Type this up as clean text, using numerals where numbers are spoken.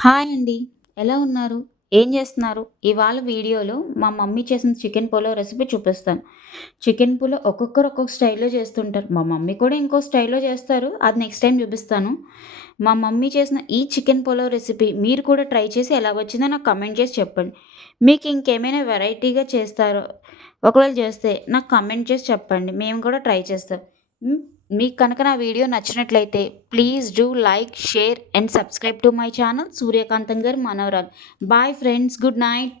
హాయ్ అండి. ఎలా ఉన్నారు? ఏం జేస్తున్నారు? ఇవాళ వీడియోలో మా మమ్మీ చేసిన చికెన్ పులావ్ రెసిపీ చూపిస్తాను. చికెన్ పులావ్ ఒక్కొక్కరు ఒక్కొక్క స్టైల్‌లో చేస్తుంటారు. మా మమ్మీ కూడా ఇంకో స్టైల్‌లో చేస్తారు. అది నెక్స్ట్ టైమ్ చూపిస్తాను. మా మమ్మీ చేసిన ఈ చికెన్ పులావ్ రెసిపీ మీరు కూడా ట్రై చేసి ఎలాగొచ్చిందో నాకు కామెంట్ చేసి చెప్పండి. మీకు ఇంకేమైనా వెరైటీగా చేస్తారో ఒకవేళ చేస్తే నాకు కామెంట్ చేసి చెప్పండి. మేము కూడా ట్రై చేస్తాం. హ్మ్. మీకు కనుక నా వీడియో నచ్చినట్లయితే please do like, share and subscribe to my channel Suryakantham గారి మనవరాలు. Bye friends. Good night.